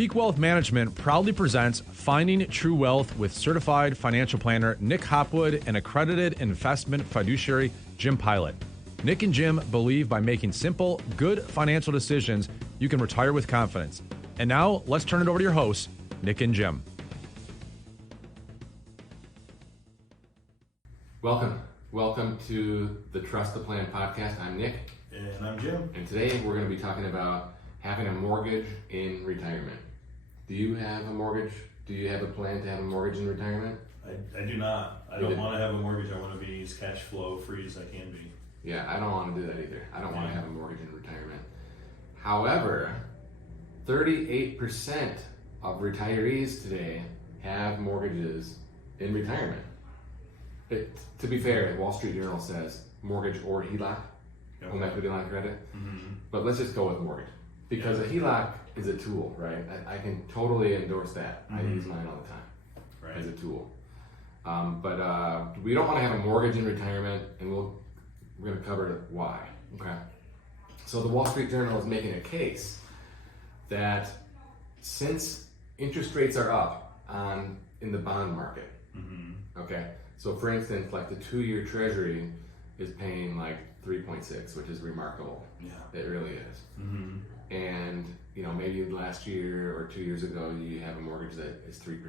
Peak Wealth Management proudly presents Finding True Wealth with certified financial planner Nick Hopwood and accredited investment fiduciary Jim Pilat. Nick and Jim believe by making simple, good financial decisions, you can retire with confidence. And now, let's turn it over to your hosts, Nick and Jim. Welcome to the Trust the Plan podcast. I'm Nick. And I'm Jim. And today we're going to be talking about having a mortgage in retirement. Do you have a mortgage? Do you have a plan to have a mortgage in retirement? I do not. I don't want to have a mortgage. I want to be as cash flow free as I can be. Yeah, I don't want to do that either. I don't want to have a mortgage in retirement. However, 38% of retirees today have mortgages in retirement. To be fair, Wall Street Journal says mortgage or HELOC, home equity line of credit. Mm-hmm. But let's just go with mortgage. Because a HELOC is a tool, right? I can totally endorse that. I use mine all the time as a tool. But we don't want to have a mortgage in retirement, and we're going to cover why. Okay. So the Wall Street Journal is making a case that since interest rates are up in the bond market, okay. So for instance, like the 2-year Treasury is paying like 3.6, which is remarkable. Yeah, it really is. Mm-hmm. And maybe last year or 2 years ago, you have a mortgage that is 3%.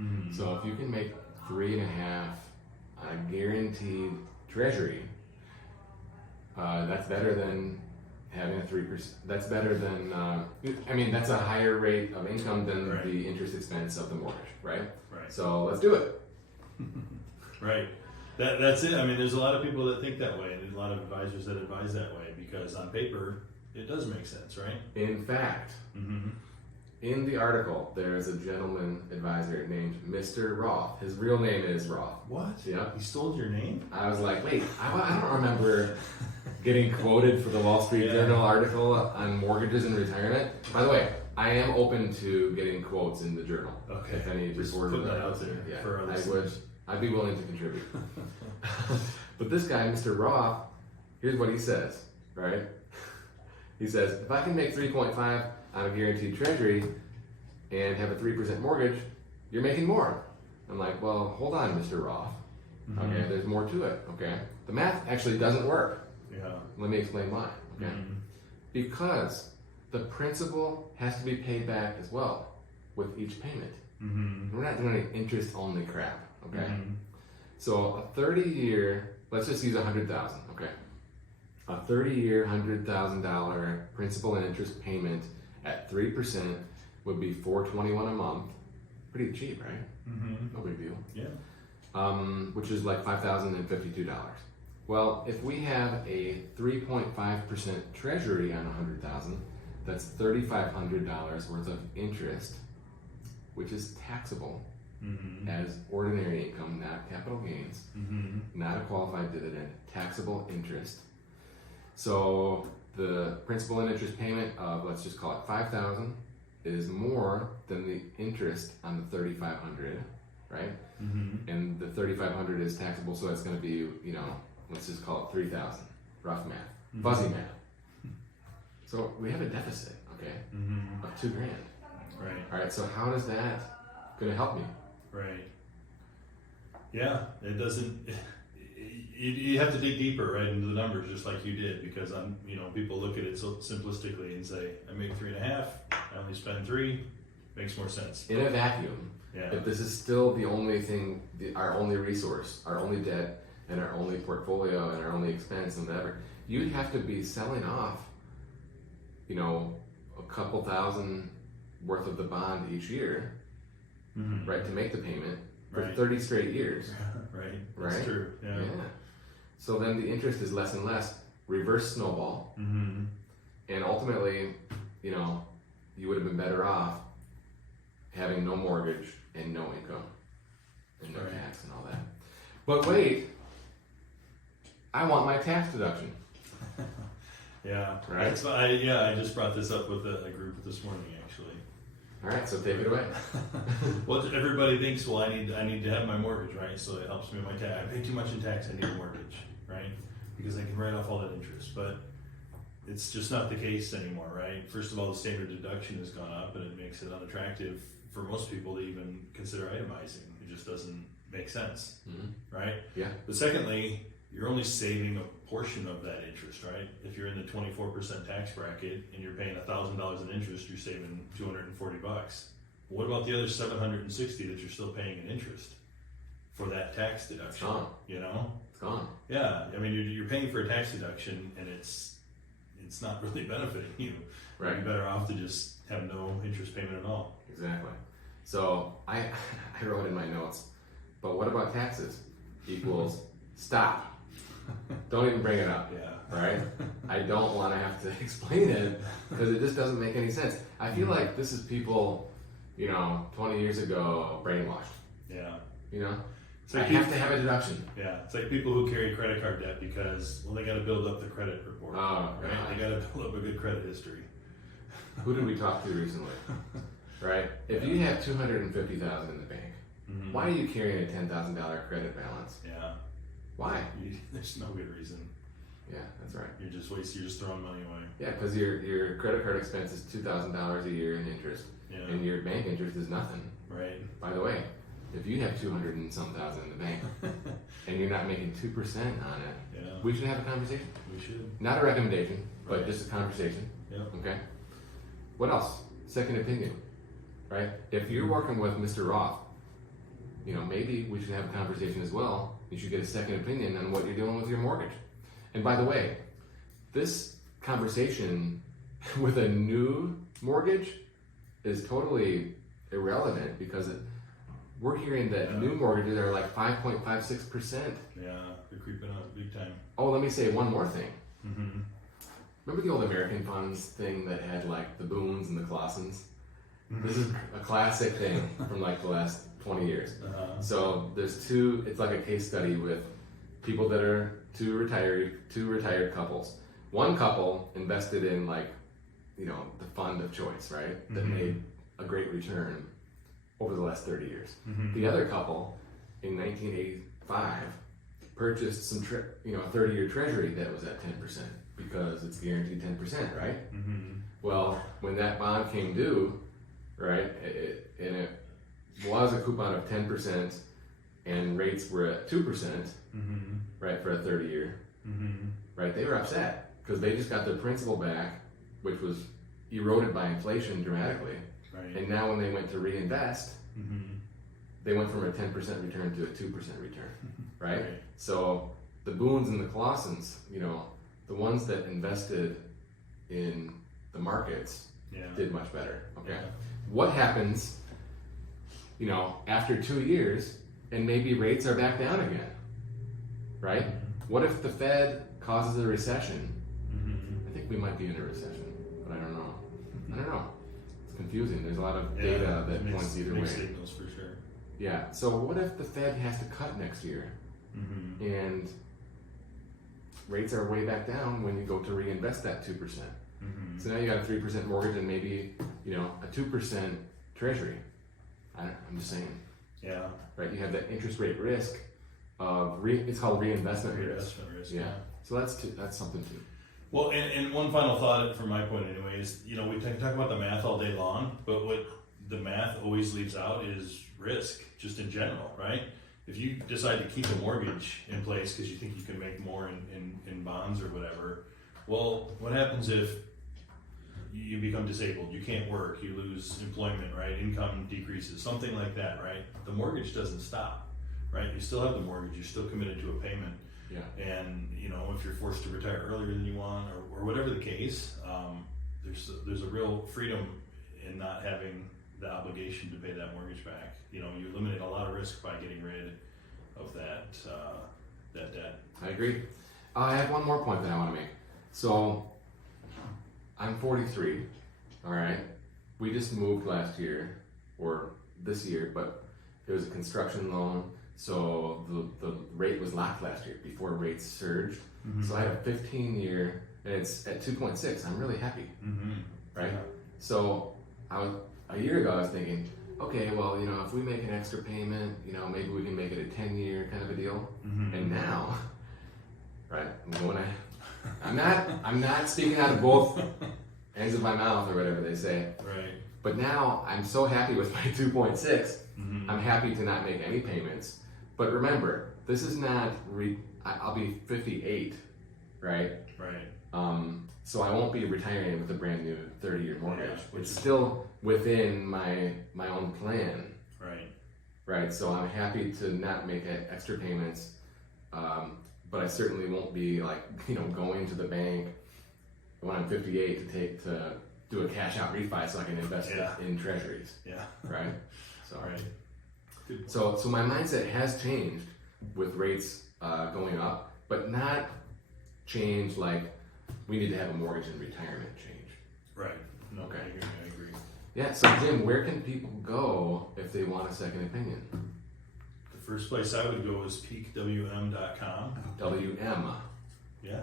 Mm-hmm. So if you can make 3.5 on a guaranteed Treasury, that's better than having a 3%. That's better than that's a higher rate of income than the interest expense of the mortgage, right? Right. So let's do it. Right. That's it. I mean, there's a lot of people that think that way, and a lot of advisors that advise that way because on paper, it does make sense, right? In fact, in the article, there's a gentleman advisor named Mr. Roth. His real name is Roth. What? Yeah. He stole your name? I was like, wait, I don't remember getting quoted for the Wall Street Journal article on mortgages in retirement. By the way, I am open to getting quotes in the journal. Okay. If any reporter put that out there for others. I'd be willing to contribute. But this guy, Mr. Roth, here's what he says, right? He says, if I can make 3.5 on a guaranteed Treasury and have a 3% mortgage, you're making more. I'm like, well, hold on, Mr. Roth. Okay, there's more to it, okay? The math actually doesn't work. Yeah. Let me explain why, okay? Because the principal has to be paid back as well with each payment. We're not doing any interest-only crap, okay? So a 30-year, let's just use $100,000, okay? A 30-year, $100,000 principal and interest payment at 3% would be $421 a month. Pretty cheap, right? No big deal. Yeah. Which is like $5,052. Well, if we have a 3.5% Treasury on $100,000, that's $3,500 worth of interest, which is taxable as ordinary income, not capital gains, not a qualified dividend, taxable interest. So the principal and interest payment of, let's just call it $5,000, is more than the interest on the $3,500, right? And the $3,500 is taxable, so it's going to be, let's just call it $3,000. Rough math, fuzzy math. So we have a deficit, okay, of $2,000. Right. All right. So how is that going to help me? Right. Yeah, it doesn't. You have to dig deeper, right, into the numbers, just like you did, because people look at it so simplistically and say, I make 3.5, I only spend 3, makes more sense. In a vacuum, if this is still the only thing, our only resource, our only debt, and our only portfolio, and our only expense, and whatever, you'd have to be selling off, a couple thousand worth of the bond each year, right, to make the payment for 30 straight years. That's true. Yeah. So then the interest is less and less, reverse snowball, and ultimately, you would have been better off having no mortgage and no income and no tax and all that. But wait, I want my tax deduction. Yeah, right. I just brought this up with a group this morning, actually. All right, so take it away. Well, everybody thinks, well, I need to have my mortgage, right? So it helps me with my tax. I pay too much in tax. I need a mortgage, right? Because I can write off all that interest. But it's just not the case anymore, right? First of all, the standard deduction has gone up, and it makes it unattractive for most people to even consider itemizing. It just doesn't make sense, right? Yeah. But secondly, you're only saving a portion of that interest, right? If you're in the 24% tax bracket and you're paying $1,000 in interest, you're saving $240. What about the other $760 that you're still paying in interest for that tax deduction? It's gone. You know? It's gone. Yeah, I mean, you're paying for a tax deduction, and it's not really benefiting you. Right. You're better off to just have no interest payment at all. Exactly. So I wrote in my notes, but what about taxes? Equals stop. Don't even bring it up. Yeah. Right? I don't want to have to explain it because it just doesn't make any sense. I feel like this is people, 20 years ago brainwashed. Yeah. So I have to have a deduction. Yeah, it's like people who carry credit card debt because, they got to build up the credit report. Oh, right? God. They got to build up a good credit history. Who did we talk to recently? Right? If you have $250,000 in the bank, why are you carrying a $10,000 credit balance? Yeah. Why? There's no good reason. Yeah, that's right. You're just throwing money away. Yeah, because your credit card expense is $2,000 a year in interest, Yeah. and your bank interest is nothing. Right. By the way, if you have 200 and some thousand in the bank, and you're not making 2% on it, Yeah. we should have a conversation. We should. Not a recommendation, but Right. just a conversation. Yep. Okay. What else? Second opinion, right? If you're working with Mr. Roth, maybe we should have a conversation as well. You should get a second opinion on what you're doing with your mortgage. And by the way, this conversation with a new mortgage is totally irrelevant because we're hearing that new mortgages are like 5.56%. Yeah, they're creeping up big time. Oh, let me say one more thing. Mm-hmm. Remember the old American Funds thing that had like the Boons and the Clausens? This is a classic thing from like the last 20 years. So there's it's like a case study with people that are two retired couples. One couple invested in the fund of choice, right? That made a great return over the last 30 years. The other couple in 1985 purchased some a 30-year treasury that was at 10% because it's guaranteed 10%, right? Well, when that bond came due, right, and it was a coupon of 10% and rates were at 2%, right, for a 30-year, right, they were upset because they just got their principal back, which was eroded by inflation dramatically. Right. And now when they went to reinvest, they went from a 10% return to a 2% return, right? So the Boons and the Clausens, the ones that invested in the markets did much better, okay? Yeah. What happens, after 2 years and maybe rates are back down again, right? What if the Fed causes a recession? I think we might be in a recession, but I don't know. It's confusing. There's a lot of data that points either way. Mixed signals for sure. Yeah. So what if the Fed has to cut next year and rates are way back down when you go to reinvest that 2%? So now you got a 3% mortgage and maybe a 2% treasury. I'm just saying. Yeah. Right. You have that interest rate risk of it's called reinvestment risk. Reinvestment risk. Yeah. So that's something too. Well, and one final thought from my point anyway is, we can talk about the math all day long, but what the math always leaves out is risk, just in general, right? If you decide to keep a mortgage in place because you think you can make more in bonds or whatever, well, what happens if you become disabled, you can't work, you lose employment, right? Income decreases, something like that, right? The mortgage doesn't stop, right? You still have the mortgage, you're still committed to a payment. Yeah. And if you're forced to retire earlier than you want, or whatever the case, there's a real freedom in not having the obligation to pay that mortgage back. You eliminate a lot of risk by getting rid of that debt. I agree. I have one more point that I want to make. So I'm 43. All right. We just moved last year or this year, but it was a construction loan. So the rate was locked last year before rates surged. So I have a 15-year and it's at 2.6. I'm really happy, right? Yeah. So a year ago I was thinking, okay, well, if we make an extra payment, maybe we can make it a 10-year kind of a deal. And now, right, I'm going I'm not speaking out of both ends of my mouth or whatever they say. Right. But now I'm so happy with my 2.6. I'm happy to not make any payments. But remember, this is not. I'll be 58, right? Right. So I won't be retiring with a brand new 30-year mortgage. Yeah, It's still within my own plan. Right. Right. So I'm happy to not make extra payments. But I certainly won't be going to the bank when I'm 58 to do a cash out refi so I can invest in treasuries. Yeah. Right. So Right. Good. So my mindset has changed with rates going up, but not change like we need to have a mortgage in retirement change. Right. No, Okay. I agree. Yeah. So Jim, where can people go if they want a second opinion? The first place I would go is peakwm.com. WM, Yeah.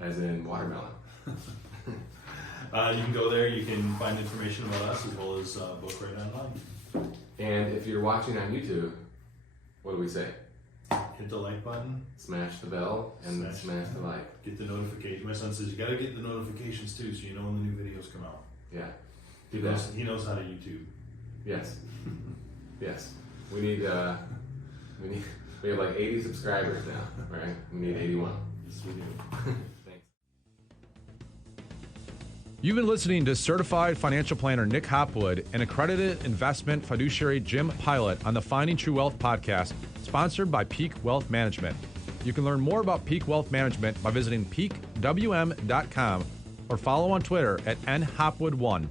as in watermelon. You can go there. You can find information about us as well as book right online. And if you're watching on YouTube, what do we say? Hit the like button. Smash the bell and smash the like. Get the notification. My son says you got to get the notifications too, so you know when the new videos come out. Yeah. Do that. He knows how to YouTube. Yes. Yes. We have like 80 subscribers now, right? We need 81. Yes, we do. Thanks. You've been listening to certified financial planner Nick Hopwood and accredited investment fiduciary Jim Pilat on the Finding True Wealth podcast, sponsored by Peak Wealth Management. You can learn more about Peak Wealth Management by visiting peakwm.com or follow on Twitter at nhopwood1.